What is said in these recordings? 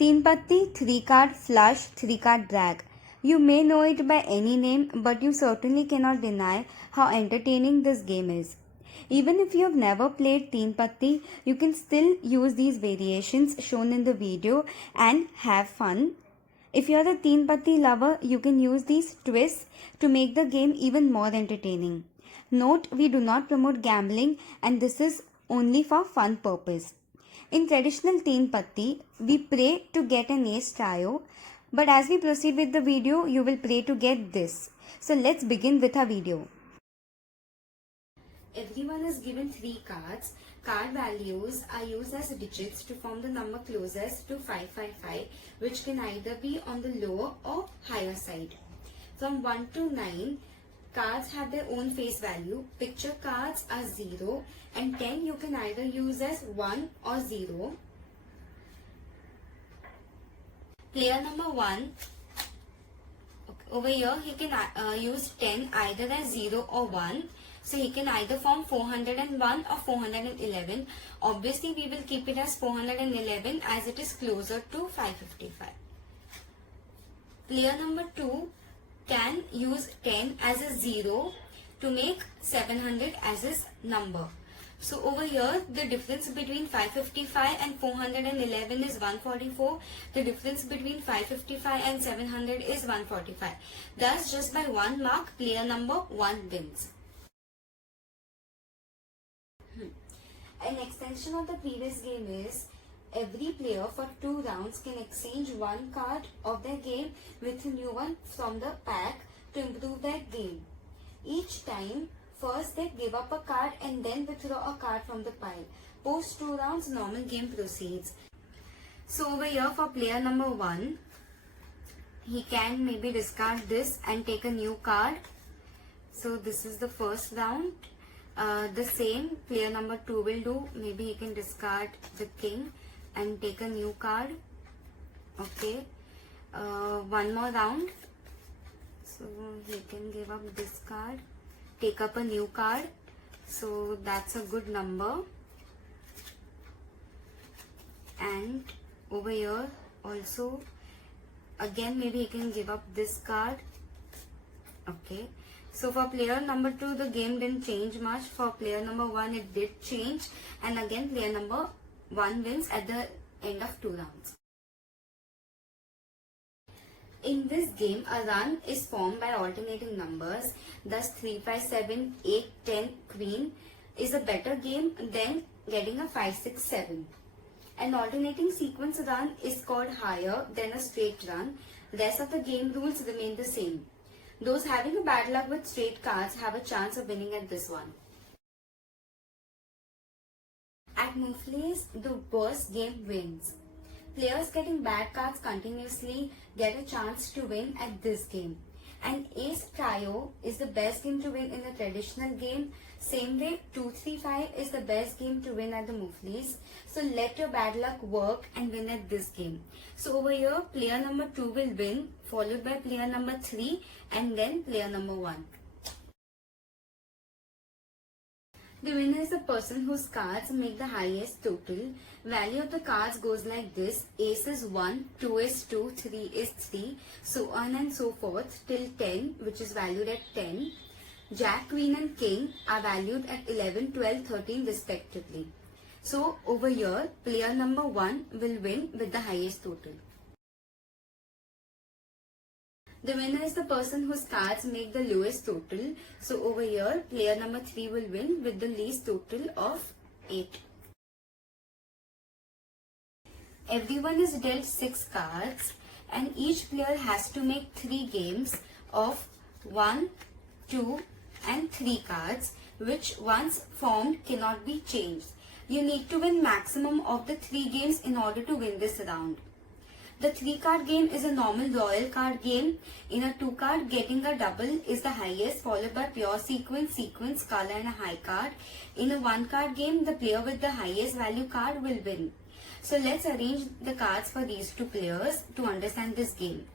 Teen Patti 3 card flush 3 card drag. You may know it by any name, but you certainly cannot deny how entertaining this game is. Even if you have never played Teen Patti, you can still use these variations shown in the video and have fun. If you're a Teen Patti lover, you can use these twists to make the game even more entertaining. Note, we do not promote gambling and this is only for fun purpose. In traditional Teen Patti, we pray to get an ace trio, but as we proceed with the video, you will pray to get this. So let's begin with our video. Everyone is given 3 cards. Card values are used as digits to form the number closest to 555, which can either be on the lower or higher side. From 1 to 9, cards have their own face value. Picture cards are 0 and 10 you can either use as 1 or 0. Player number 1, over here he can use 10 either as 0 or 1. So he can either form 401 or 411. Obviously we will keep it as 411 as it is closer to 555. Player number 2 can use 10 as a 0 to make 700 as his number. So over here the difference between 555 and 411 is 144. The difference between 555 and 700 is 145. Thus just by 1 mark player number 1 wins. An extension of the previous game is every player for 2 rounds can exchange 1 card of their game with a new one from the pack to improve their game. Each time, first they give up a card and then withdraw a card from the pile. Post 2 rounds, normal game proceeds. So over here for player number 1, he can maybe discard this and take a new card. So this is the first round. The same player number 2 will do. Maybe he can discard the king and take a new card. Okay. One more round. So he can give up this card, take up a new card. So that's a good number. And over here also again maybe he can give up this card. Okay. So for player number 2, the game didn't change much. For player number 1, it did change. And again, player number 1 wins at the end of 2 rounds. In this game, a run is formed by alternating numbers. Thus, 3, 5, 7, 8, 10, queen is a better game than getting a 5, 6, 7. An alternating sequence run is called higher than a straight run. Rest of the game rules remain the same. Those having a bad luck with straight cards have a chance of winning at this one. At Moufles, the worst game wins. Players getting bad cards continuously get a chance to win at this game. An ace trio is the best game to win in a traditional game. Same way, 2, 3, 5 is the best game to win at the Moufles. So let your bad luck work and win at this game. So over here, player number 2 will win, followed by player number 3 and then player number 1. The winner is the person whose cards make the highest total. Value of the cards goes like this. Ace is 1, 2 is 2, 3 is 3, so on and so forth till 10, which is valued at 10. Jack, Queen and King are valued at 11, 12, 13 respectively. So over here, player number 1 will win with the highest total. The winner is the person whose cards make the lowest total. So over here, player number 3 will win with the least total of 8. Everyone is dealt 6 cards and each player has to make 3 games of 1, 2 and 3 cards, which once formed cannot be changed. You need to win maximum of the 3 games in order to win this round. The 3 card game is a normal royal card game. In a 2 card, getting a double is the highest, followed by pure sequence, sequence, color and a high card. In a 1 card game, the player with the highest value card will win. So let's arrange the cards for these 2 players to understand this game.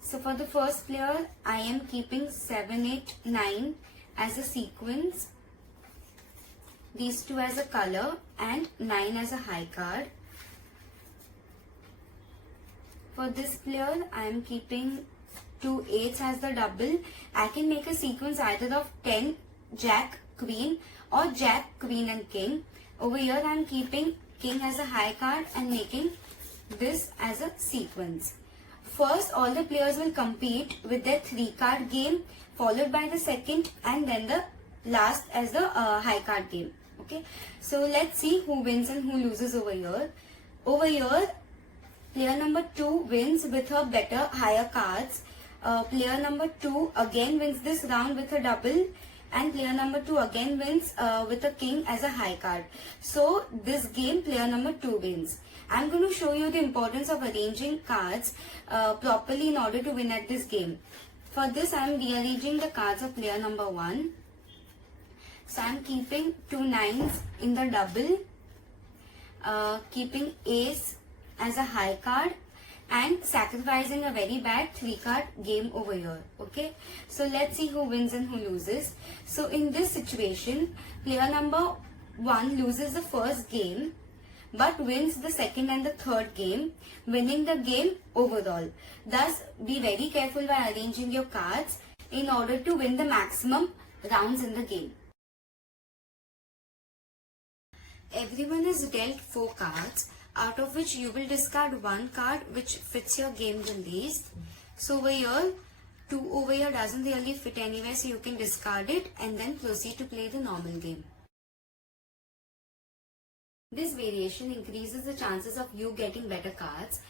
So for the first player, I am keeping 7, 8, 9 as a sequence, these 2 as a color and 9 as a high card. For this player, I am keeping 2 8s as the double. I can make a sequence either of 10, Jack, Queen or Jack, Queen and King. Over here I am keeping King as a high card and making this as a sequence. First, all the players will compete with their 3-card game, followed by the second and then the last as the high card game. Okay, so let's see who wins and who loses over here. Over here, player number 2 wins with her better higher cards. Player number 2 again wins this round with a double, and player number 2 again wins with a king as a high card. So this game player number 2 wins. I'm going to show you the importance of arranging cards properly in order to win at this game. For this I am rearranging the cards of player number 1. So I am keeping 2 9s in the double, keeping ace as a high card and sacrificing a very bad 3-card game over here. Okay, so let's see who wins and who loses. So in this situation, player number 1 loses the first game but wins the second and the third game, winning the game overall. Thus, be very careful while arranging your cards in order to win the maximum rounds in the game. Everyone is dealt 4 cards, out of which you will discard 1 card which fits your game the least. So over here, 2 over here doesn't really fit anywhere, so you can discard it and then proceed to play the normal game. This variation increases the chances of you getting better cards.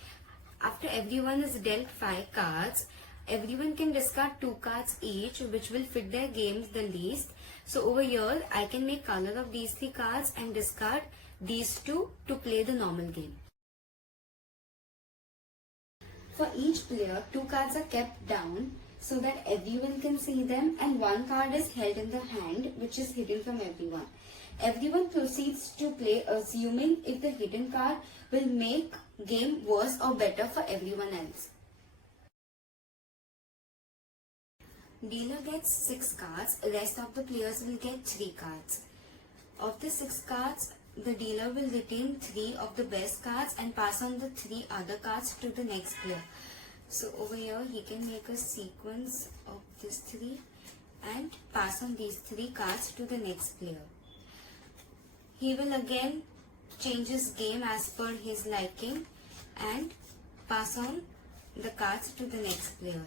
After everyone is dealt 5 cards, everyone can discard 2 cards each which will fit their games the least. So over here, I can make color of these 3 cards and discard these 2 to play the normal game. For each player, 2 cards are kept down so that everyone can see them, and 1 card is held in the hand which is hidden from everyone. Everyone proceeds to play assuming if the hidden card will make game worse or better for everyone else. Dealer gets 6 cards, rest of the players will get 3 cards. Of the 6 cards, the dealer will retain 3 of the best cards and pass on the 3 other cards to the next player. So over here he can make a sequence of these 3 and pass on these 3 cards to the next player. He will again change his game as per his liking and pass on the cards to the next player.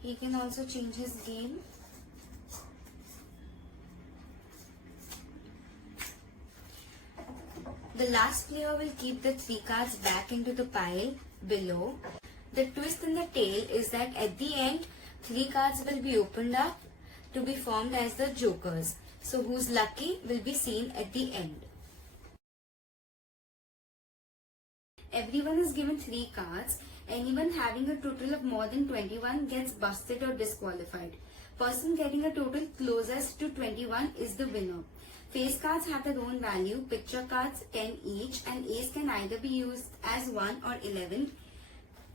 He can also change his game. The last player will keep the 3 cards back into the pile below. The twist in the tale is that at the end, 3 cards will be opened up to be formed as the jokers. So who's lucky will be seen at the end. Everyone is given 3 cards. Anyone having a total of more than 21 gets busted or disqualified. Person getting a total closest to 21 is the winner. Face cards have their own value, picture cards 10 each, and ace can either be used as 1 or 11.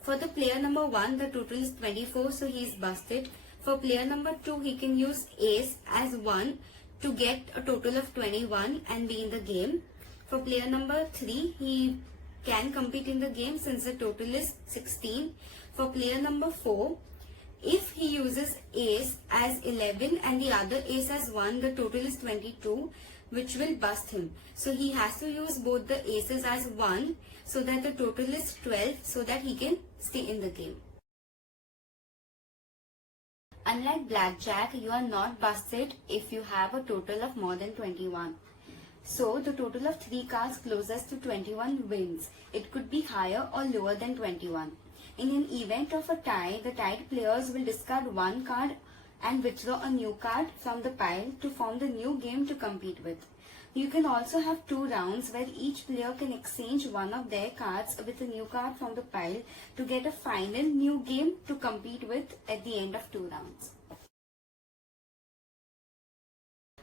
For the player number 1, the total is 24, so he is busted. For player number 2, he can use ace as 1 to get a total of 21 and be in the game. For player number 3, he can compete in the game since the total is 16. For player number 4, if he uses ace as 11 and the other ace as 1, the total is 22, which will bust him. So he has to use both the aces as 1 so that the total is 12 so that he can stay in the game. Unlike blackjack, you are not busted if you have a total of more than 21. So the total of 3 cards closest to 21 wins. It could be higher or lower than 21. In an event of a tie, the tied players will discard 1 card and withdraw a new card from the pile to form the new game to compete with. You can also have 2 rounds where each player can exchange one of their cards with a new card from the pile to get a final new game to compete with at the end of 2 rounds.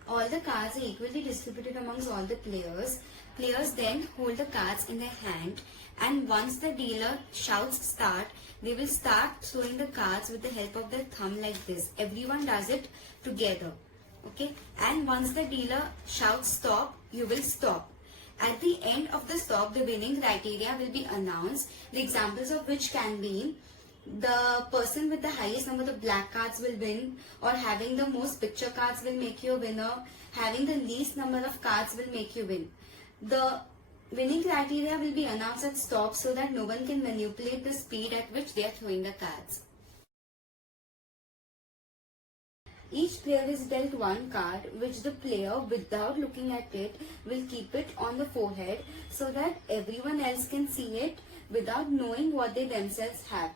All the cards are equally distributed amongst all the players. Players then hold the cards in their hand, and once the dealer shouts start, they will start throwing the cards with the help of their thumb like this. Everyone does it together. Okay, and once the dealer shouts stop, you will stop. At the end of the stop, the winning criteria will be announced, the examples of which can be the person with the highest number of black cards will win, or having the most picture cards will make you a winner, having the least number of cards will make you win. The winning criteria will be announced at stop so that no one can manipulate the speed at which they are throwing the cards. Each player is dealt one card which the player, without looking at it, will keep it on the forehead so that everyone else can see it without knowing what they themselves have.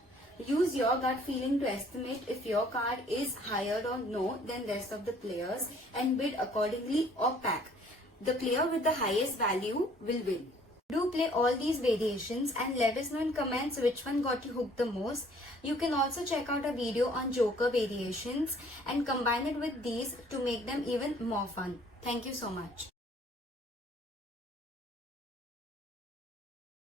Use your gut feeling to estimate if your card is higher or no than rest of the players and bid accordingly or pack. The player with the highest value will win. Do play all these variations and let us know in comments which one got you hooked the most. You can also check out a video on Joker variations and combine it with these to make them even more fun. Thank you so much.